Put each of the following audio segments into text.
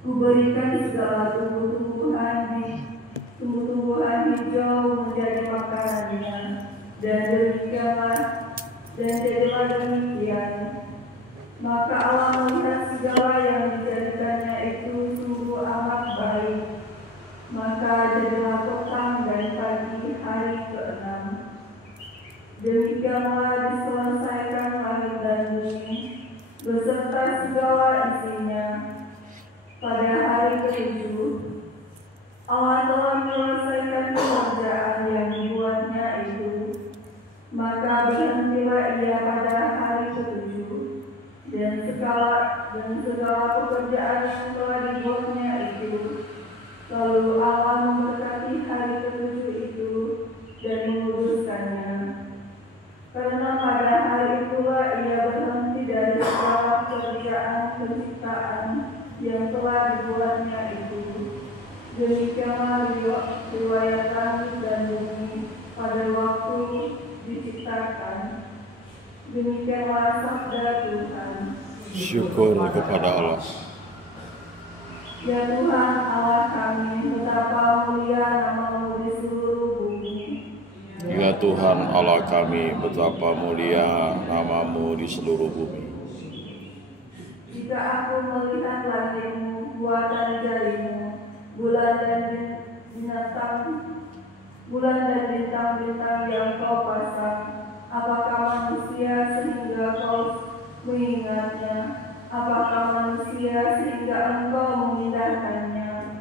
Kuberikan segala tumbuh-tumbuhan hijau menjadi makanannya, dan jadilah demikian. Maka Allah melihat segala yang dijadikannya itu sungguh amat baik. Maka jadilah petang dan pagi hari ke-6. Demikianlah diselesaikan langit dan bumi beserta segala isinya pada hari ke-7. Allah telah menyelesaikan pekerjaan yang dibuatnya itu. Maka berhentilah ia pada hari ke-7 dan segala pekerjaan yang telah dibuatnya itu. Lalu Allah memberkati hari ke-7 itu dan menguduskannya. Karena pada hari itulah ia berhenti dari segala pekerjaan penciptaan yang telah dibuatnya itu. Demikianlah riwayat langit dan bumi pada waktu diciptakan. Demikianlah sabda Tuhan. Syukur kepada Allah. Ya Tuhan Allah kami, betapa mulia nama-Mu di seluruh bumi. Ya Tuhan Allah kami, betapa mulia nama-Mu di seluruh bumi. Jika aku melihat langit-Mu, buatan jari-Mu, bulan dan bintang-bintang yang Kau pasang, apakah manusia sehingga Kau mengingatnya? Apakah manusia sehingga Engkau memindahkannya?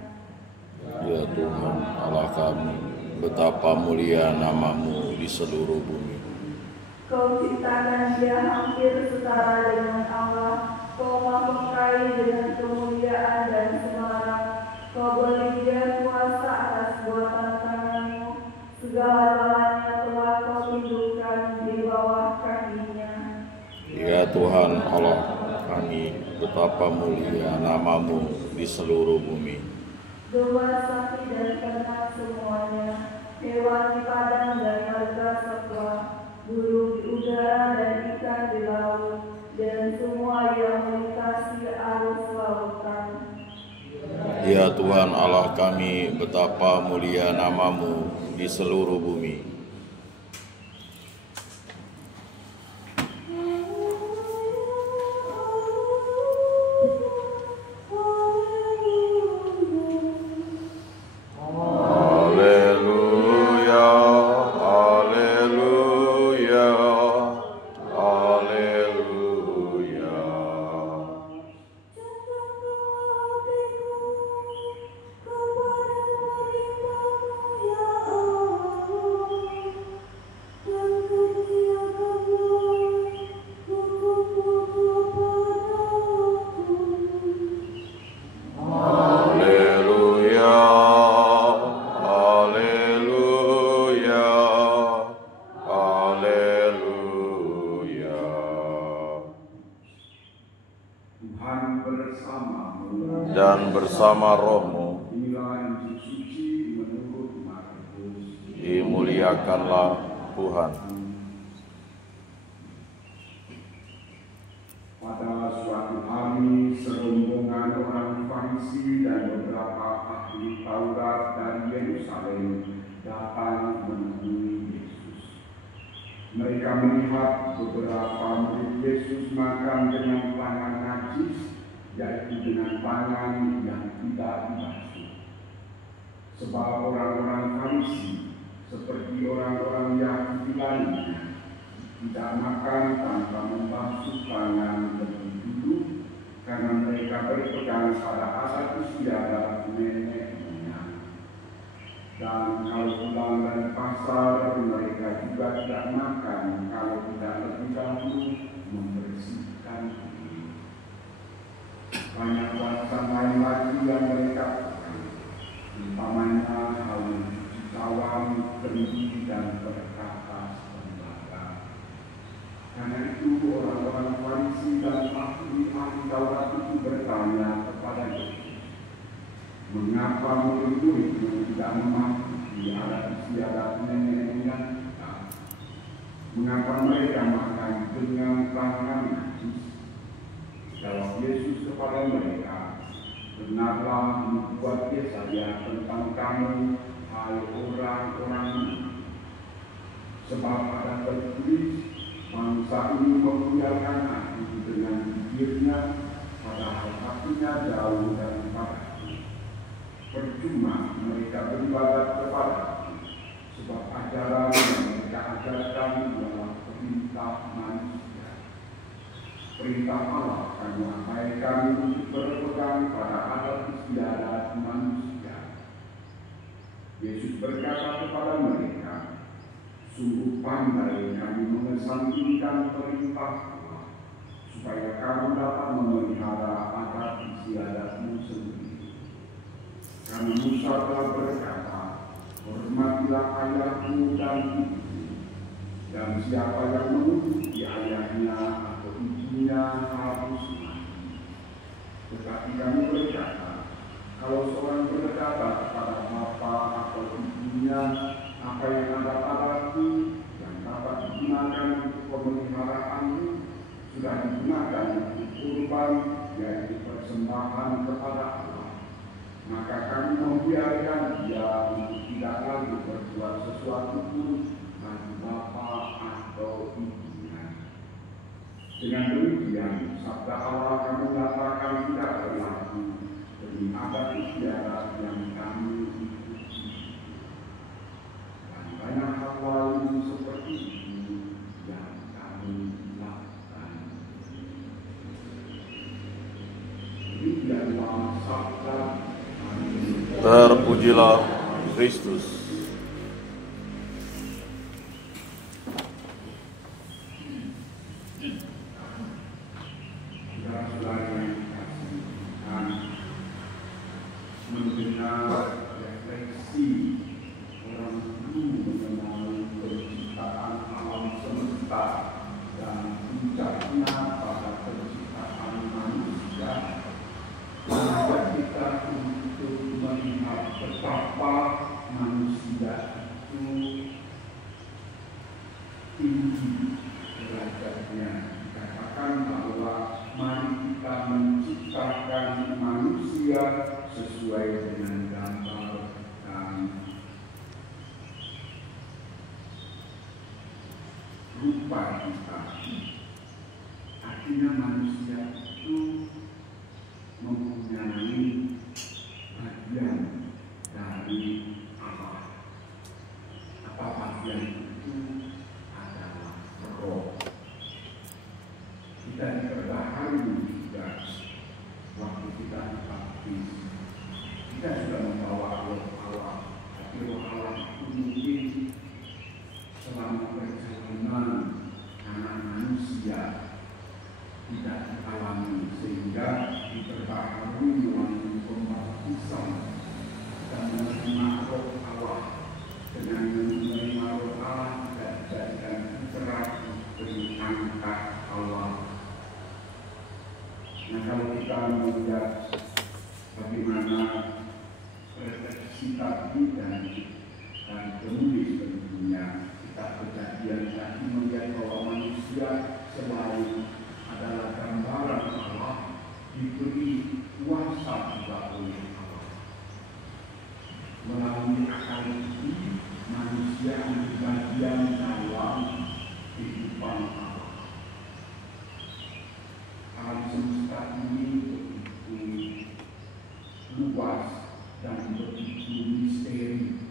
Ya Tuhan Allah kami, betapa mulia nama-Mu di seluruh bumi. Kau ciptakan dia hampir setara dengan Allah. Kau mahkotai dengan kemuliaan dan semarak. Kau beri dia kuasa atas buatan tangan-Mu. Segala-galanya telah Kau tundukkan di bawah kakinya. Ya Tuhan Allah kami, betapa mulia nama-Mu di seluruh bumi. Domba, sapi, dan ternak semuanya, hewan di padang dan marga satwa, burung di udara dan ikan di laut, dan semua yang melintasi arus lautan. Ya Tuhan Allah kami, betapa mulia nama-Mu di seluruh bumi. Dan bersama roh-Mu, dimuliakanlah Tuhan. Pada suatu hari, serombongan orang Farisi dan beberapa ahli Taurat dari Yerusalem datang menemui Yesus. Mereka melihat beberapa murid Yesus makan dengan tangan najis, yaitu dengan tangan yang tidak dibasuh. Sebab orang-orang Farisi seperti orang-orang Yahudi lainnya tidak makan tanpa membasuh tangan lebih dulu, karena mereka berpegang pada asal istiadat nenek moyang. Dan kalau pulang dari pasar, mereka juga tidak makan kalau tidak lebih dahulu membersihkan diri. Banyak alasan lain lagi yang mereka pegang, utamanya hal mencuci cawan, kendi, dan perkakas tembaga. Karena itu orang-orang Farisi dan ahli Taurat itu bertanya kepada Yesus, mengapa murid-murid tidak mematuhi adat istiadat nenek moyang kita? Mengapa mereka makan dengan tangan najis? Jawab Yesus kepada mereka, Benarlah membuat Yesaya tentang kamu, hai orang-orang ini. Sebab ada tertulis, bangsa ini memuliakan aku dengan bibirnya, padahal hatinya jauh daripadaku. Percuma mereka beribadat kepadaku, sebab ajaran yang mereka ajarkan adalah perintah manusia. Perintah Allah kami abaikan untuk berpegang pada adat istiadat manusia. Yesus berkata kepada mereka, sungguh pandai kami mengesampingkan perintah Allah, supaya kamu dapat memelihara adat istiadatmu sendiri. Karena Musa telah berkata, hormatilah ayahmu dan ibumu, dan siapa yang menuruti ayahnya atau ibunya harus mati. Tetapi kami berkata, kalau seorang berkata kepada bapa atau ibunya, apa yang ada padaku yang dapat digunakan untuk pemeliharaanmu sudah digunakan untuk kurban, yaitu persembahan kepada Allah, maka kami membiarkan dia untuk tidak lagi berbuat sesuatu pun bagi bapa atau ibunya. Dengan demikian, sabda Allah kami nyatakan tidak berlaku demi adat istiadat yang kami ikuti. Dan banyak hal lain seperti itu yang kami lakukan. Demikianlah sabda. Terpujilah Kristus. Saudara-saudara yang dikasihi Tuhan, mendengar refleksi orang dulu mengenai penciptaan alam semesta dan puncaknya pada penciptaan manusia, mengajak kita untuk melihat betapa manusia itu tinggi derajatnya. Dikatakan bahwa mari kita menciptakan manusia sesuai dengan gambar dan rupa kita. Artinya manusia itu mempunyai bagian dari Allah. Apa bagian itu? Adalah roh. Kita diberi juga waktu kita dibaptis. Kita sudah membawa roh Allah, tapi roh Allah itu mungkin selama perjalanan anak manusia tidak dialami, sehingga diperbaharui melalui pembaptisan dan menerima roh Allah. Dengan menerima roh Allah tidak dijadikan terang beri angkat Allah. Nah, kalau kita melihat bagaimana refleksi tadi dan penulis tentunya kita kejadian tadi melihat bahwa manusia selalu adalah gambaran Allah, diberi kuasa juga oleh Allah. Melalui akal budi, manusia menjadi bagian dalam kehidupan Allah. Alam semesta ini begitu luas dan begitu misteri,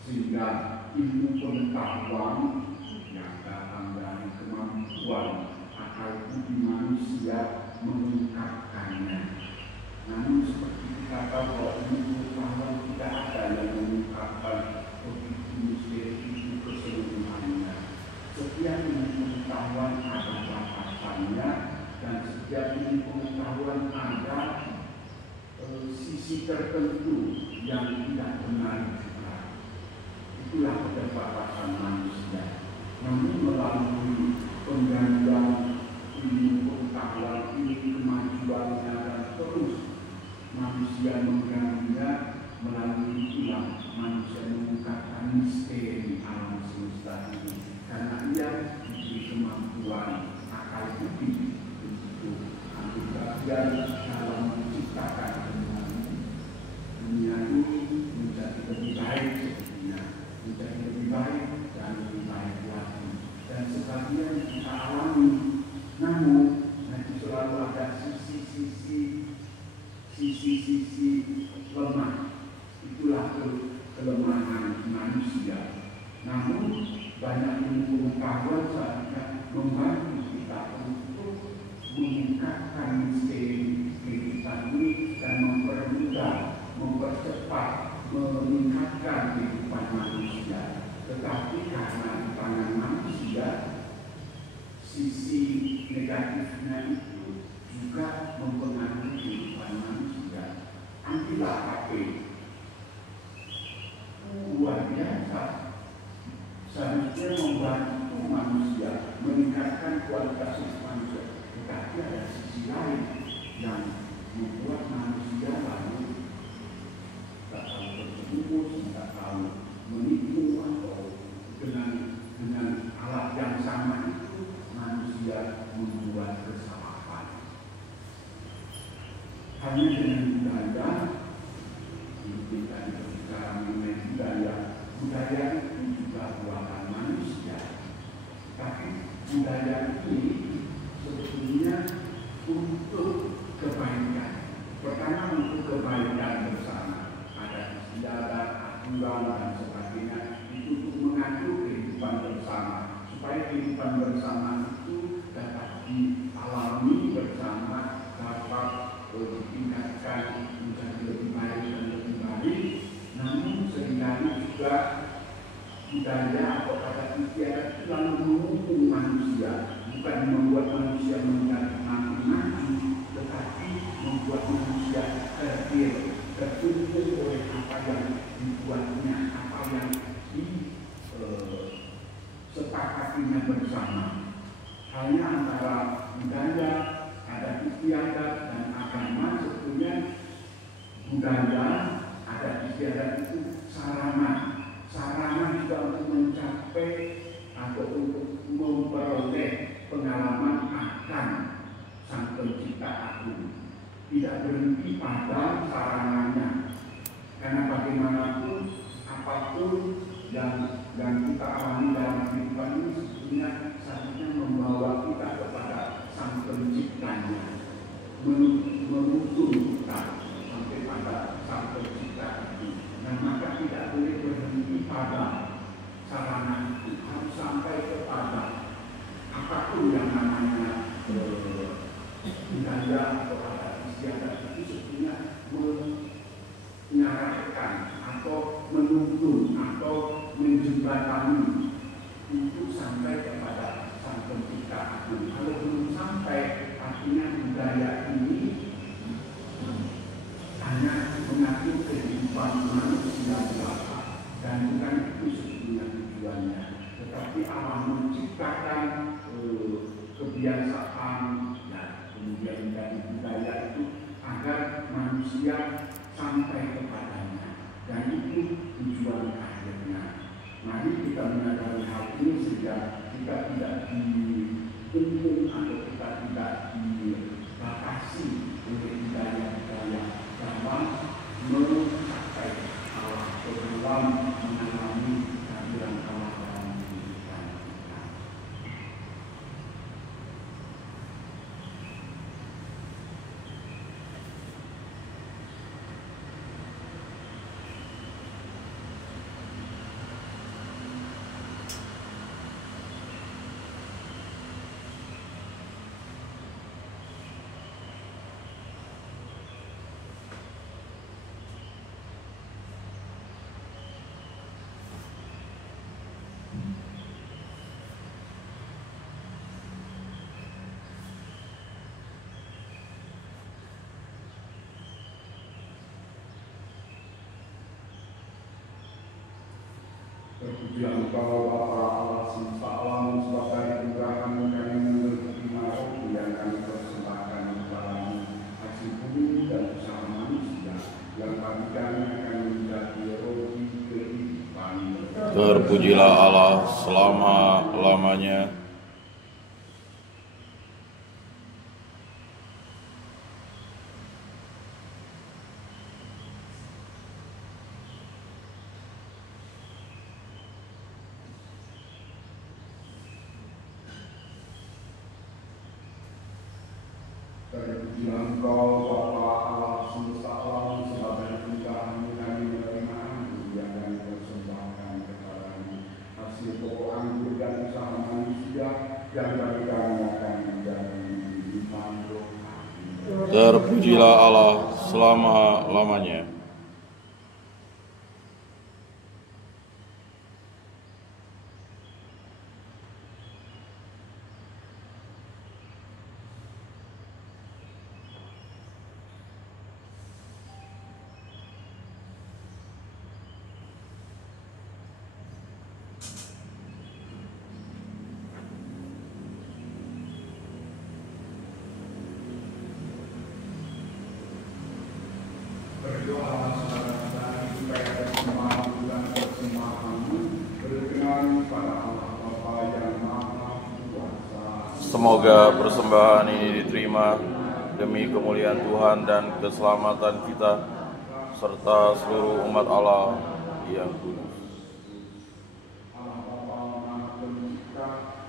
sehingga ilmu pengetahuan yang datang dari kemampuan akal budi manusia mengungkapkannya. Namun seperti kita tahu bahwa ilmu pengetahuan tidak ada yang mengungkapkan begitu misteri itu keseluruhannya. Setiap ilmu pengetahuan ada batasannya, dan setiap ilmu pengetahuan ada sisi tertentu yang tidak benar juga. Itulah keterbatasan manusia. Namun melalui penggantian ilmu pengetahuan ini, kemajuannya dan terus manusia menggantinya, melalui itulah manusia mengungkapkan misteri alam semesta ini. Karena ia diberi kemampuan akal budi untuk ambil bagian dalam menciptakan dengan hanya dengan budaya. Kita bicara mengenai budaya itu juga buatan manusia. Tapi budaya ini sebetulnya untuk kebaikan. Pertama untuk kebaikan bersama. Ada istiadat, aturan dan sebagainya. Itu untuk mengatur kehidupan bersama. Supaya kehidupan bersama itu dapat dialami bersama, dapat ditingkatkan menjadi lebih baik dan lebih baik. Namun seringkali juga budaya atau adat istiadat itu mendukung manusia, bukan membuat manusia menjadi maju, tetapi membuat manusia tertutup oleh apa yang dibuatnya, apa yang disepakatinya bersama. Hanya antara budaya, adat istiadat dan agama sebetulnya budaya, adat istiadat itu sarana juga untuk mencapai atau untuk memperoleh pengalaman akan Sang Pencipta Agung. Tidak berhenti pada sarananya, karena bagaimanapun apapun yang kita alami dalam kehidupan ini sebetulnya seharusnya membawa kita kepada Sang Penciptanya, menuntun kita sampai pada Sang Pencipta itu. Nah, maka tidak boleh berhenti pada sarana itu, harus sampai kepada apapun yang namanya budaya atau adat istiadat itu sebetulnya mengarahkan atau menuntun atau menjembatani untuk sampai kepada Sang Pencipta Agung. Kalau belum sampai, artinya budaya ini hanya mengatur kehidupan manusia belaka, dan bukan itu sebetulnya tujuannya. Tetapi Allah menciptakan kebiasaan dan kemudian dari budaya itu agar manusia sampai kepadanya, dan itu tujuan akhirnya. Mari kita menyadari hal ini sehingga kita tidak dikungkung atau kita tidak dibatasi oleh budaya-budaya dalam mencapai Allah, dalam mengalami kehadiran Allah dalam kehidupan kita. Terpujilah Engkau Bapa Allah semesta alam, sebab dari kemurahan-Mu kami menerima roti yang kami persembahkan kepadamu, hasil bumi dan usaha manusia, yang bagi kami akan menjadi roti kehidupan. Terpujilah Allah selama-lamanya. Terpujilah Engkau Bapa Allah semesta alam, sebab dari kemurahan-Mu kami menerima anggur yang kami persembahkan kepadamu, hasil pokok anggur dan usaha manusia, yang bagi kami akan menjadi limpahan roh kami. Terpujilah Allah selama-lamanya. Berdoalah saudara-saudari supaya persembahan dan persembahan-Mu berkenan pada Allah Bapa yang Maha Kuasa. Semoga persembahan ini diterima demi kemuliaan Tuhan dan keselamatan kita, serta seluruh umat Allah yang kudus. Allah Bapa Maha Pencipta,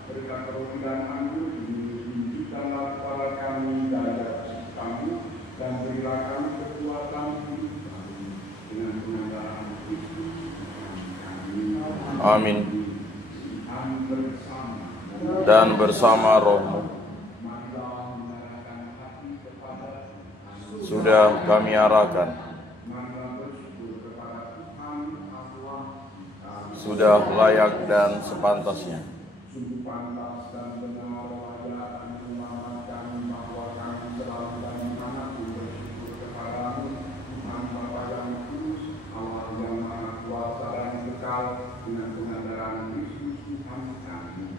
berikan kerohi dan anggur tunjukkanlah kepada kami daya ciptamu, dan berilah kami kekuatan hidup kami dengan pengadaan Kristus kami. Amin. Dan bersama rohmu, sudah kami arahkan, sudah layak dan sepantasnya. Sungguh pantas dan benar wajah dan selamat kami bahwa kami selalu dan dimanapun bersyukur kepadamu, Tuhan Bapa yang kudus, Allah yang maha kuasa dan kekal, dengan pengandaran Kristus Tuhan kami.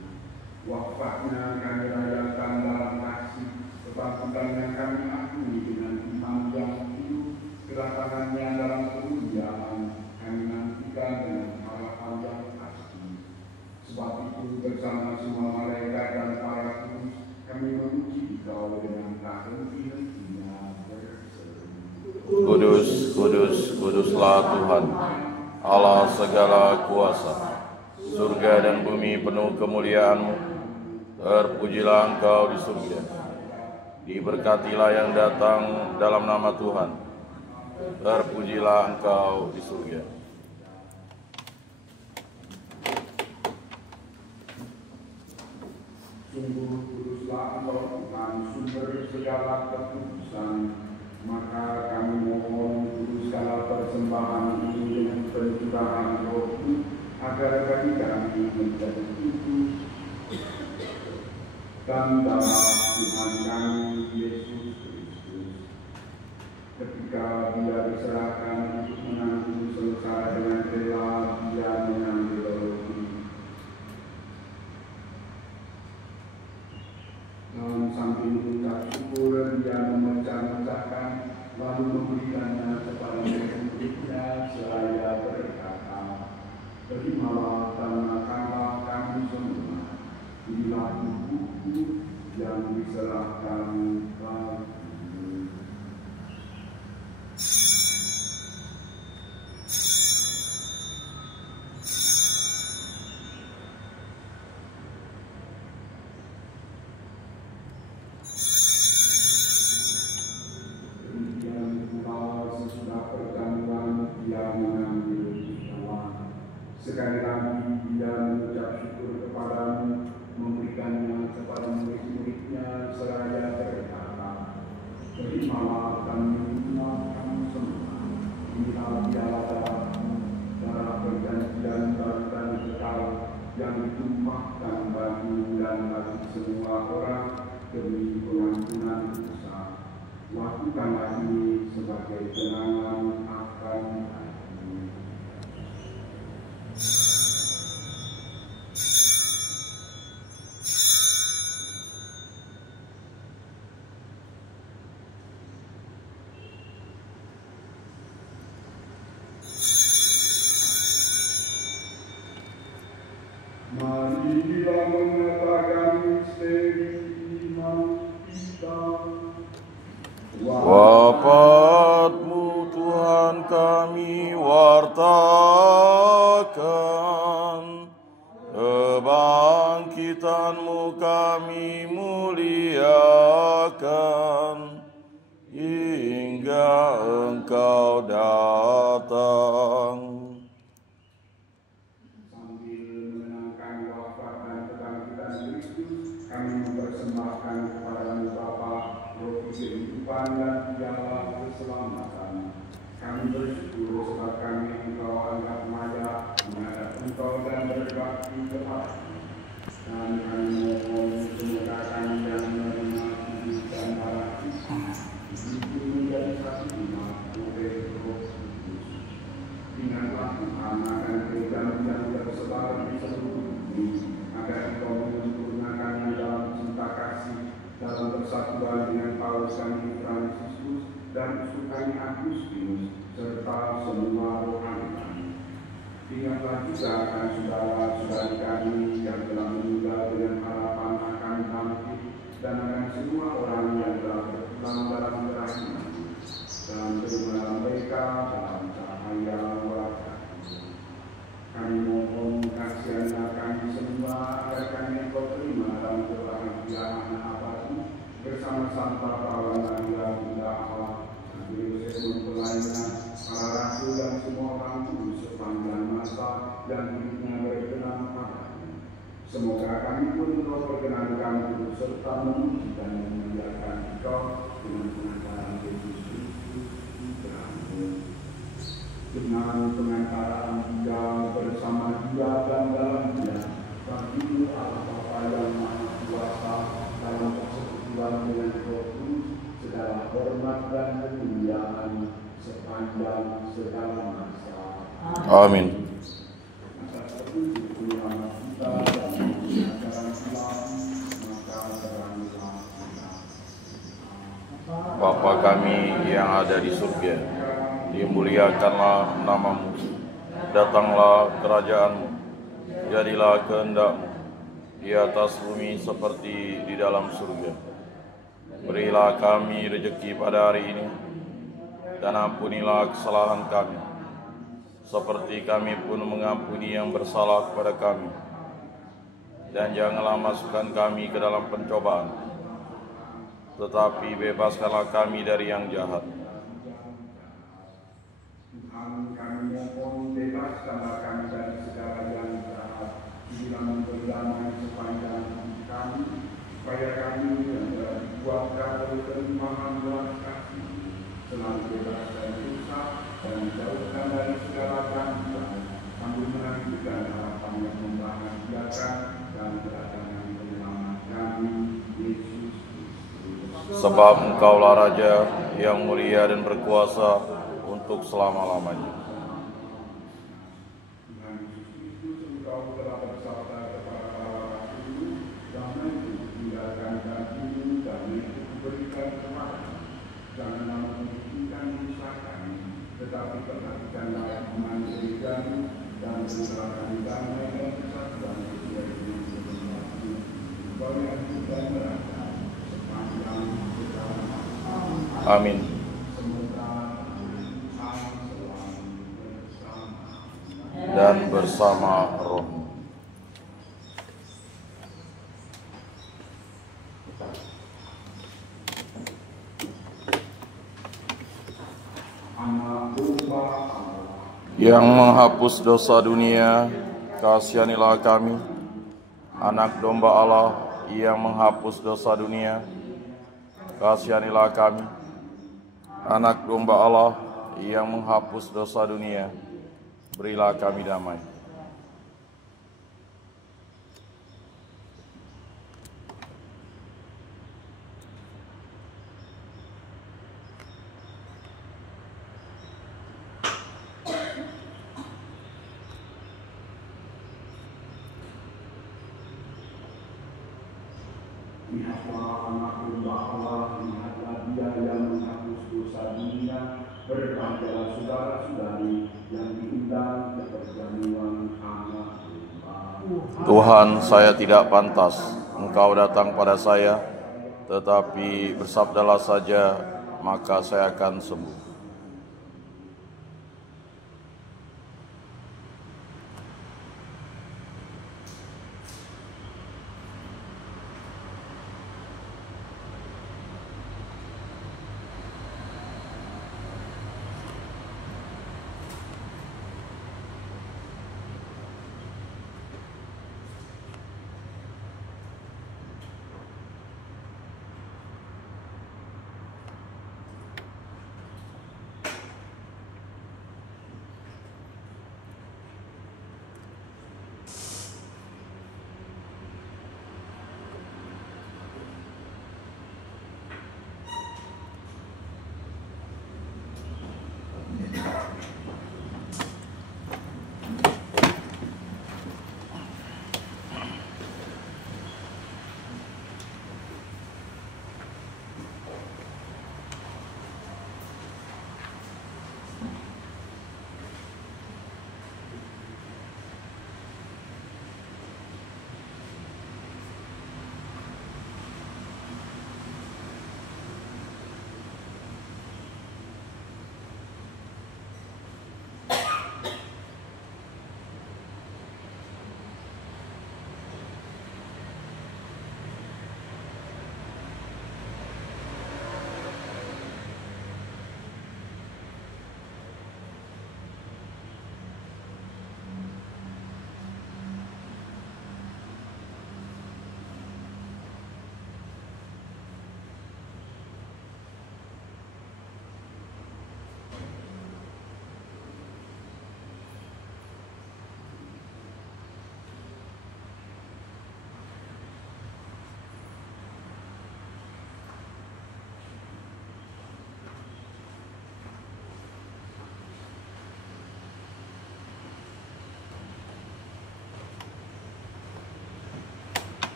Wafatnya kami rayakan dalam kasih, kebangkitan yang kami akui dengan iman yang hidup, kedatangannya dalam kemuliaan kami nantikan dengan harapan yang pasti. Sebab itu bersama semua malaikat dan para kudus kami memuji Engkau dengan tak henti-hentinya berseru. Kudus, kudus, kuduslah Tuhan, Allah segala kuasa. Surga dan bumi penuh kemuliaan-Mu. Terpujilah Engkau di surga. Diberkatilah yang datang dalam nama Tuhan. Terpujilah Engkau di surga. Sungguh kuduslah Engkau Tuhan, sumber segala kekudusan. Maka kami mohon kuduskanlah persembahan ini dengan pencurahan Roh-Mu, agar bagi kami menjadi kudus dan darah Tuhan kami Yesus Kristus. Ketika Dia diserahkan untuk menanggung sengsara dengan rela, Dia mengambil roti dan sambil mengucap syukur Dia memecah-mecahkan, lalu memberikannya kepada murid-muridnya seraya berkata, "Terimalah dan makanlah kamu semua, inilah tubuhku yang diserahkan bagimu." Demikian pula sesudah perjamuan Dia mengambil cawan. Sekali lagi Dia mengucap syukur kepadamu, memberikannya kepada murid-muridnya seraya berkata, "Terimalah dan minumlah kamu semua, inilah piala darahku, darah perjanjian baru dan kekal, yang ditumpahkan bagimu dan bagi semua orang demi pengampunan dosa. Lakukanlah ini sebagai kenangan akan aku." Mari kita mengatakan misteri iman kita. Wafat-Mu Tuhan kami wartakan, kebangkitan-Mu kami muliakan, hingga Engkau datang. Sambil mengenangkan wafat dan kebangkitan Kristus, kami mempersembahkan kepada-Mu Bapa roti kehidupan dan piala keselamatan. Kami bersyukur sebab kami Engkau anggap layak menghadap Engkau dan berbakti kepada-Mu. Dan kami mohon semoga kami yang menerima tubuh dan darah Kristus itu menjadi satu umat oleh Roh Kudus. Ingatlah Tuhan akan gereja-Mu yang tersebar di seluruh bumi, agar Engkau menyempurnakannya dalam cinta kasih, dalam persatuan dengan Paulus kami Fransiskus dan uskup Agustinus serta semua rohani kami. Ingatlah juga akan saudara-saudari kami yang telah meninggal dengan harapan akan bangkit, dan akan semua orang yang telah pulang dalam kerahiman, dalam terimalah mereka dalam cahaya wajah-Mu. Kami mohon kasihanlah kami semua agar kami Engkau terima dalam kebahagiaan abadi bersama Santa Paula Maria Bunda Allah, Nabi Yosef mempelainya, para rasul dan semua orang kudus sepanjang masa yang hidupnya berkenan padamu. Semoga kami pun Engkau perkenankan untuk serta memuji dan memuliakan Engkau dengan pengantaran Yesus Kristus Putra-Mu. Dengan pengantaran Dia bersama Dia dan dalam Dia, bagi Allah Bapa yang Maha Kuasa dalam persekutuan dengan Roh Kudus, segala hormat dan kemuliaan sepanjang segala masa. Amin. Atas petunjuk ulama kita dan ajaran Islam, maka teranglah kita. Bapa kami yang ada di surga, dimuliakanlah nama-Mu, datanglah kerajaan-Mu, jadilah kehendak-Mu di atas bumi seperti di dalam surga. Berilah kami rezeki pada hari ini, dan ampunilah kesalahan kami, seperti kami pun mengampuni yang bersalah kepada kami. Dan janganlah masukkan kami ke dalam pencobaan, tetapi bebaskanlah kami dari yang jahat. Tuhan, kami mohon bebaskanlah kami dari segala yang jahat, bila memberi damai sepanjang hidup kami, supaya kami yang telah dikuatkan oleh kelimpahan belas kasih, selalu bebas dari dosa dan dijauhkan dari segala gangguan, sambil menantikan harapan yang membahagiakan dan kedatangan penyelamat kami, Yesus Kristus. Sebab Engkaulah Raja yang mulia dan berkuasa untuk selama-lamanya. Tuhan Yesus Kristus, Engkau telah bersabda kepada para rasul, damai itu tinggalkan bagimu, damai itu kuberikan kepadamu. Janganlah memikirkan dosa kami, tetapi perhatikanlah iman gerejamu dan berilah kami damai dan kesatuan sesuai dengan kehendakmu. Engkau yang hidup dan berada sepanjang segala masa. Amin. Dan bersama roh-Mu. Yang menghapus dosa dunia, kasihanilah kami. Anak domba Allah yang menghapus dosa dunia, kasihanilah kami. Anak domba Allah yang menghapus dosa dunia, berilah kami damai. Lihatlah anak domba Allah, lihatlah Dia yang menghapus dosa dunia. Berbahagialah saudara-saudari yang diundang ke perjamuan anak domba. Tuhan, saya tidak pantas Engkau datang pada saya, tetapi bersabdalah saja, maka saya akan sembuh.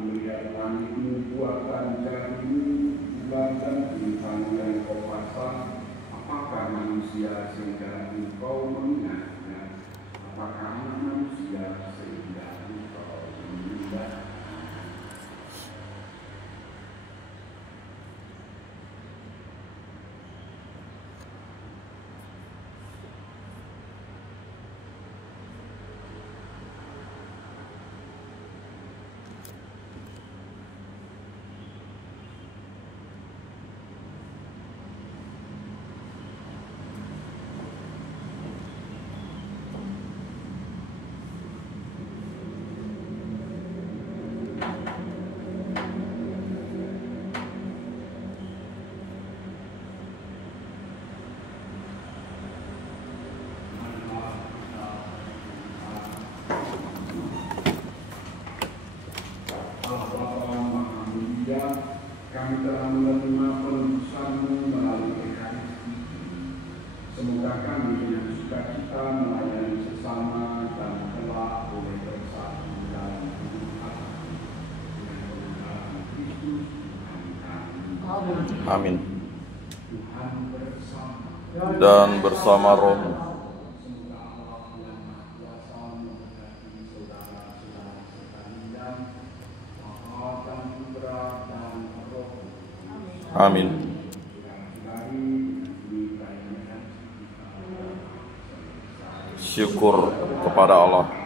melihat langitmu, buatan jarimu, bulan dan bintang yang kau pasang, apakah manusia sehingga engkau mengingatnya? Apakah anak manusia sehingga engkau mengingatnya? Kami telah menerima penebusan-Mu melalui Ekaristi. Semoga kami dengan sukacita melayani sesama dan kelak boleh bersatu dalam Tuhan dengan kemuliaan Kristus Tuhan kami. Amin. Tuhan bersama Dan bersama rohmu. semoga Allah yang Maha Kuasa memberkati saudara-saudara sekalian, Bapa dan Putra dan Roh Kudus. Amin. Syukur kepada Allah.